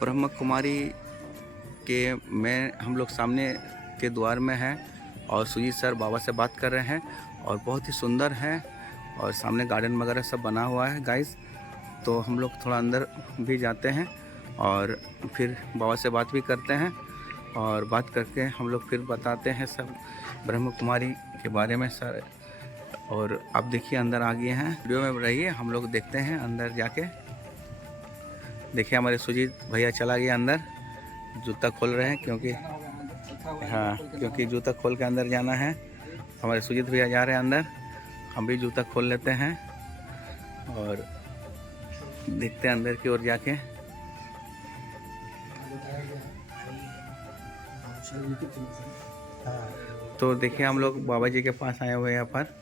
ब्रह्म कुमारी के में हम लोग सामने के द्वार में हैं और सुजीत सर बाबा से बात कर रहे हैं और बहुत ही सुंदर है और सामने गार्डन वगैरह सब बना हुआ है गाइस। तो हम लोग थोड़ा अंदर भी जाते हैं और फिर बाबा से बात भी करते हैं और बात करके हम लोग फिर बताते हैं सब ब्रह्म कुमारी के बारे में सर। और आप देखिए अंदर आ गए हैं, वीडियो में रहिए, हम लोग देखते हैं अंदर जाके। देखिए हमारे सुजीत भैया चला गया अंदर, जूता खोल रहे हैं क्योंकि क्योंकि जूता खोल के अंदर जाना है। हमारे सुजीत भैया जा रहे हैं अंदर, हम भी जूता खोल लेते हैं और देखते हैं अंदर की ओर जाके। तो देखिए हम लोग बाबा जी के पास आए हुए हैं यहाँ पर,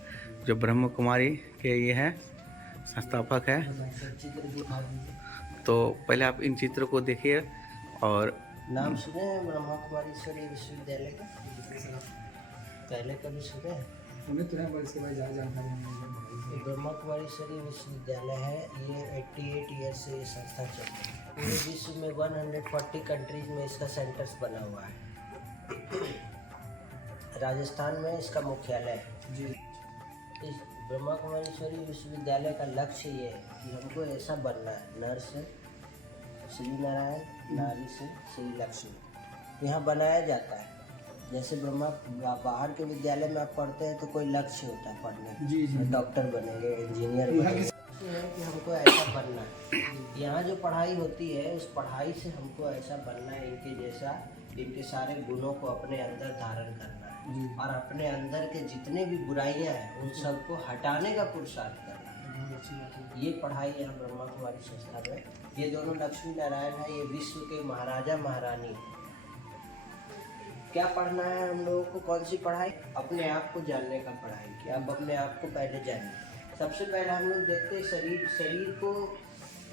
जो ब्रह्म कुमारी के ये है संस्थापक है। तो पहले आप इन चित्रों को देखिए। और नाम सुने हैं ब्रह्मा कुमारी ईश्वरीय विश्वविद्यालय का? पहले कभी सुने हैं? ब्रह्मा कुमारी ईश्वरीय विश्वविद्यालय है, ये 88 ईयर से ये संस्था चल रही है। पूरे विश्व में 140 कंट्रीज में इसका सेंटर्स बना हुआ है। राजस्थान में इसका मुख्यालय है जी। इस ब्रह्मा कुमारी ईश्वरीय विश्वविद्यालय का लक्ष्य ये है कि हमको ऐसा बनना है, नर से श्री नारायण, नारी से श्री लक्ष्मी, यहाँ बनाया जाता है। जैसे ब्रह्मा बाहर के विद्यालय में आप पढ़ते हैं तो कोई लक्ष्य होता है पढ़ने का, डॉक्टर बनेंगे, इंजीनियर बनेंगे, कि हमको ऐसा बनना है। यहाँ जो पढ़ाई होती है उस पढ़ाई से हमको ऐसा बनना है, इनके जैसा, इनके सारे गुणों को अपने अंदर धारण करना है और अपने अंदर के जितने भी बुराइयां हैं उन सबको हटाने का पुरुषार्थ करना है। ये पढ़ाई यहाँ ब्रह्मा कुमारी संस्था में, ये दोनों लक्ष्मी नारायण है, ये विश्व के महाराजा महारानी है। क्या पढ़ना है हम लोगों को? कौन सी पढ़ाई? अपने आप को जानने का पढ़ाई, कि आप अपने आप को पहले जानिए। सबसे पहले हम लोग देखते हैं शरीर को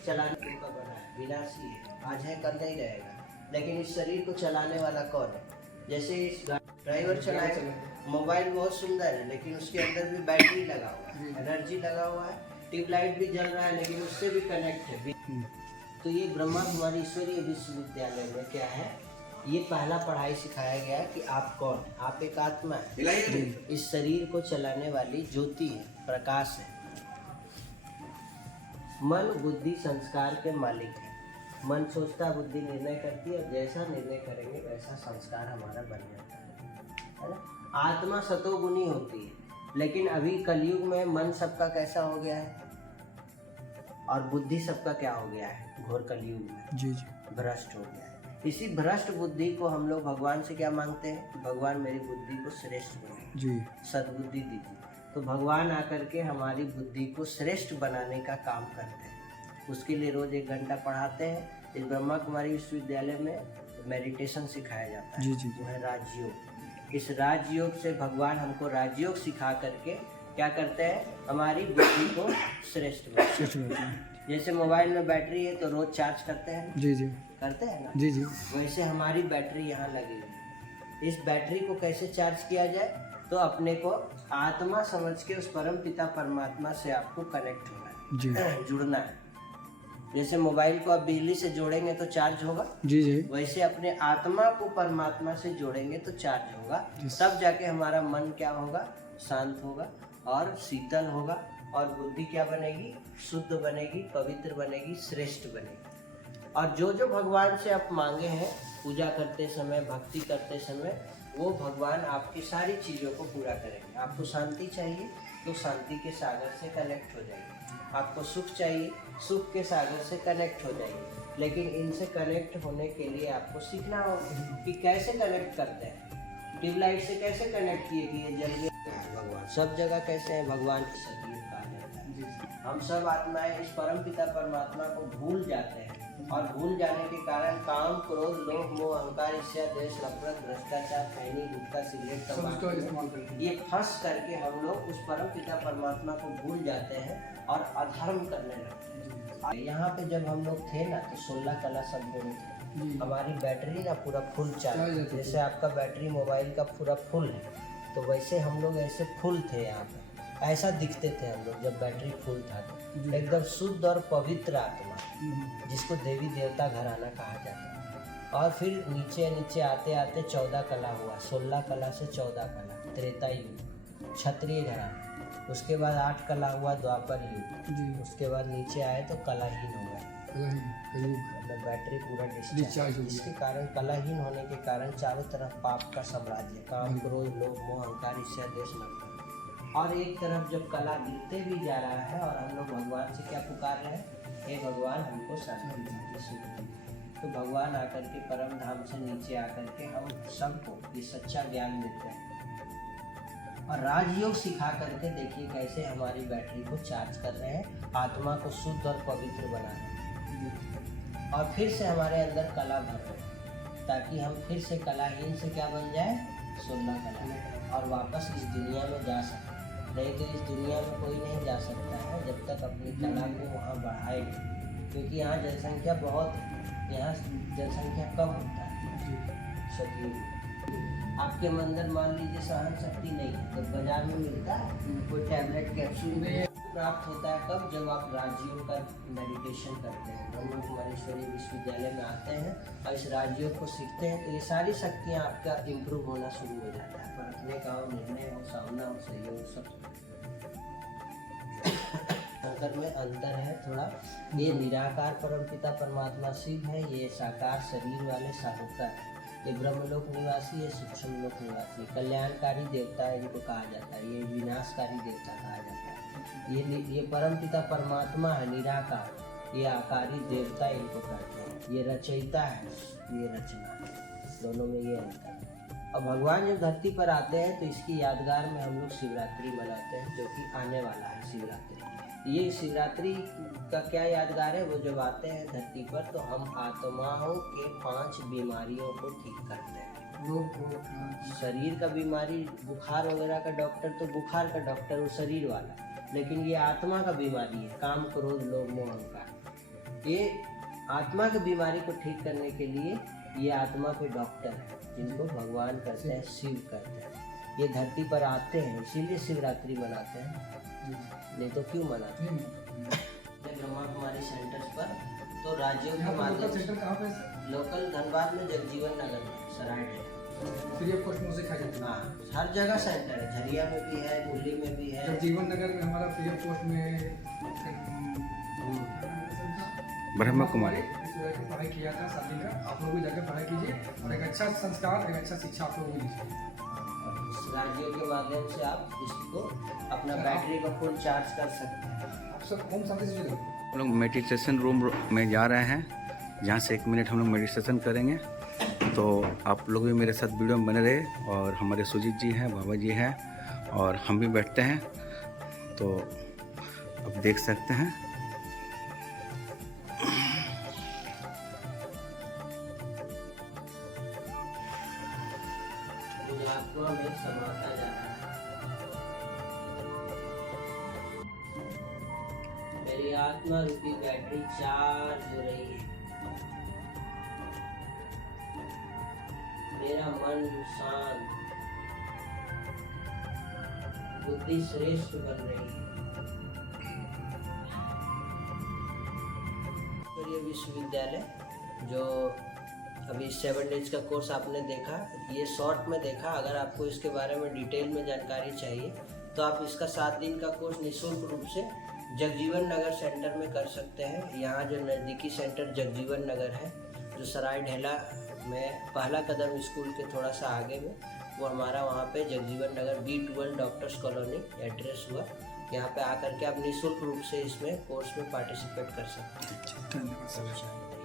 चलाने का बना है, विनाशी है, आज है कल नहीं रहेगा, लेकिन इस शरीर को चलाने वाला कौन है? जैसे इस ड्राइवर चलाएगा, मोबाइल बहुत सुंदर है लेकिन उसके अंदर भी बैटरी लगा हुआ है, एनर्जी लगा हुआ है, ट्यूबलाइट भी जल रहा है लेकिन उससे भी कनेक्ट है। तो ये ब्रह्मा कुमारी ईश्वरीय विश्वविद्यालय में क्या है, ये पहला पढ़ाई सिखाया गया कि आप कौन है। आप एक आत्मा है, इस शरीर को चलाने वाली ज्योति है, प्रकाश है। मन बुद्धि संस्कार के मालिक है। मन सोचता, बुद्धि निर्णय करती है और जैसा निर्णय करेंगे वैसा संस्कार हमारा बन जाता है ना। आत्मा सतोगुणी होती है, लेकिन अभी कलयुग में मन सबका कैसा हो गया है और बुद्धि सबका क्या हो गया है, घोर कलयुग में जी भ्रष्ट हो गया है। इसी भ्रष्ट बुद्धि को हम लोग भगवान से क्या मांगते हैं? भगवान मेरी बुद्धि को श्रेष्ठ बनाए जी, सद्बुद्धि दीजिए। तो भगवान आकर के हमारी बुद्धि को श्रेष्ठ बनाने का काम करते हैं। उसके लिए रोज 1 घंटा पढ़ाते हैं। इस ब्रह्मा कुमारी विश्वविद्यालय में मेडिटेशन सिखाया जाता है जी, जो है राजयोग। इस राजयोग से भगवान हमको राजयोग सिखा करके क्या करते हैं, हमारी बुद्धि को श्रेष्ठ बनाते हैं। जैसे मोबाइल में बैटरी है तो रोज चार्ज करते हैं जी जी, करते हैं ना जी जी, वैसे हमारी बैटरी यहाँ लगी है। इस बैटरी को कैसे चार्ज किया जाए? तो अपने को आत्मा समझ के उस परम पिता परमात्मा से आपको कनेक्ट होना है जी, जुड़ना है। जैसे मोबाइल को आप बिजली से जोड़ेंगे तो चार्ज होगा जी जी, वैसे अपने आत्मा को परमात्मा से जोड़ेंगे तो चार्ज होगा। तब जाके हमारा मन क्या होगा, शांत होगा और शीतल होगा और बुद्धि क्या बनेगी, शुद्ध बनेगी, पवित्र बनेगी, श्रेष्ठ बनेगी। और जो जो भगवान से आप मांगे हैं पूजा करते समय, भक्ति करते समय, वो भगवान आपकी सारी चीज़ों को पूरा करेंगे। आपको शांति चाहिए तो शांति के सागर से कनेक्ट हो जाइए, आपको सुख चाहिए, सुख के सागर से कनेक्ट हो जाइए। लेकिन इनसे कनेक्ट होने के लिए आपको सीखना होगा कि कैसे कनेक्ट करते हैं। ट्यूबलाइट से कैसे कनेक्ट किए कि ये जल गया, भगवान सब जगह कैसे है, भगवान की शरीर कहा जाता है। हम सब आत्माएं इस परम पिता परमात्मा को भूल जाते हैं और भूल जाने के कारण काम, क्रोध, लोभ, मोह, अहंकार, ईर्ष्या, द्वेष, नफरत, भ्रष्टाचार, खैनी, गुटखा, सिगरेट, तंबाकू, ये फंस करके हम लोग उस परम पिता परमात्मा को भूल जाते हैं और अधर्म करने लगते हैं। यहाँ पे जब हम लोग थे ना तो 16 कला संपूर्ण थे। हमारी बैटरी ना पूरा फुल चार्ज, जैसे आपका बैटरी मोबाइल का पूरा फुल है तो वैसे हम लोग ऐसे फुल थे यहाँ पे। ऐसा दिखते थे हम लोग जब बैटरी फुल था तो। एकदम शुद्ध और पवित्र आत्मा, जिसको देवी देवता घराना कहा जाता है। और फिर नीचे नीचे आते आते 14 कला हुआ, 16 कला से 14 कला त्रेता युग क्षत्रिय घराना। उसके बाद 8 कला हुआ द्वापर युग। उसके बाद नीचे आए तो कलाहीन हो गया, मतलब बैटरी पूरा डिस्चार्ज हो गया। इसके कारण कलाहीन होने के कारण चारों तरफ पाप का साम्राज्य, काम क्रोध लोभ मोह अहंकार ईर्ष्या द्वेष नफरत। और एक तरफ जब कला गिरते भी जा रहा है और हम लोग भगवान से क्या पुकार रहे हैं, हे भगवान हमको शांति सुख दे। तो भगवान आकर के परम धाम से नीचे आकर के हम सबको ये सच्चा ज्ञान देते हैं और राजयोग सिखा करके देखिए कैसे हमारी बैटरी को चार्ज कर रहे हैं, आत्मा को शुद्ध और पवित्र बना रहे हैं और फिर से हमारे अंदर कला भर रहे हैं, ताकि हम फिर से कलाहीन से क्या बन जाए, 16 कला, और वापस इस दुनिया में जा सकें। नहीं तो इस दुनिया में कोई नहीं जा सकता है जब तक अपनी कला को वहाँ बढ़ाए, क्योंकि यहाँ जनसंख्या बहुत है, यहाँ जनसंख्या कम होता है। सतयुग आपके अंदर मान लीजिए सहन शक्ति नहीं है तो बाजार में मिलता है कोई टैबलेट कैप्सूल में प्राप्त होता है कब, जब आप राजयोग का मेडिटेशन करते हैं, ब्रह्मा कुमारेश्वरी विश्वविद्यालय में आते हैं और इस राजयोग को सीखते हैं तो ये सारी शक्तियाँ आपका इम्प्रूव होना शुरू हो जाता है। परखने का हो, निर्णय हो, सामना हो, सहयोग, सब शंकर में अंतर है थोड़ा। ये निराकार परमपिता परमात्मा शिव है, ये साकार शरीर वाले साहूकार, ये ब्रह्मलोक निवासी, ये सूक्ष्म लोक निवासी, कल्याणकारी देवता है इनको कहा जाता है, ये विनाशकारी देवता कहा जाता है। ये परमपिता परमात्मा है निराकार, ये आकारी देवता इनको कहते हैं, ये रचयिता है, ये रचना है, दोनों में ये अंतर है। और भगवान जब धरती पर आते हैं तो इसकी यादगार में हम लोग शिवरात्रि मनाते हैं, जो कि आने वाला है शिवरात्रि। ये शिवरात्रि का क्या यादगार है, वो जब आते हैं धरती पर तो हम आत्माओं के 5 बीमारियों को ठीक करते हैं। शरीर का बीमारी बुखार वगैरह का डॉक्टर तो बुखार का डॉक्टर वो शरीर वाला, लेकिन ये आत्मा का बीमारी है, काम क्रोध लोभ मोह अहंकार। ये आत्मा की बीमारी को ठीक करने के लिए ये आत्मा के डॉक्टर हैं, जिनको भगवान कहते हैं, शिव कहते हैं। ये धरती पर आते हैं, इसीलिए शिवरात्रि मनाते हैं, नहीं तो क्यों मनाते हैं। ब्रह्मा कुमारी सेंटर्स पर तो राज्यों के माध्यम से लोकल धनबाद में जगजीवन नगर में सराय फ्री ऑफ कॉस्ट में सिखाया जाता है। हाँ, हर जगह सेंटर है, झरिया में भी है, दिल्ली में भी है। जगजीवन नगर में हमारा फ्री ऑफ कॉस्ट में ब्रह्मा कुमारी पढ़ाई किया था 7 दिन का। आप लोग भी जाकर पढ़ाई कीजिए और एक अच्छा संस्कार, एक अच्छा शिक्षा आप लोगों को लीजिए। राज्यों के माध्यम से आप इसको अपना बैटरी को फुल चार्ज कर सकते हैं। आप सब होम शांति से जुड़े। हम लोग मेडिटेशन रूम में जा रहे हैं, जहाँ से 1 मिनट हम लोग मेडिटेशन करेंगे। तो आप लोग भी मेरे साथ वीडियो में बने रहे। और हमारे सुजीत जी हैं, बाबा जी हैं और हम भी बैठते हैं, तो अब देख सकते हैं। आत्मा में समाता जा रहा है, मेरी आत्मा रूपी बैटरी चार्ज हो रही है, मेरा मन शांत, बुद्धि श्रेष्ठ बन रही है। विश्वविद्यालय जो अभी 7 डेज का कोर्स आपने देखा, ये शॉर्ट में देखा। अगर आपको इसके बारे में डिटेल में जानकारी चाहिए तो आप इसका 7 दिन का कोर्स निःशुल्क रूप से जगजीवन नगर सेंटर में कर सकते हैं। यहाँ जो नज़दीकी सेंटर जगजीवन नगर है, जो सराय ढेला में पहला कदम स्कूल के थोड़ा सा आगे में, वो हमारा वहाँ पे जगजीवन नगर B12 डॉक्टर्स कॉलोनी एड्रेस हुआ। यहाँ पे आकर के आप निःशुल्क रूप से इसमें कोर्स में पार्टिसिपेट कर सकते हैं। धन्यवाद।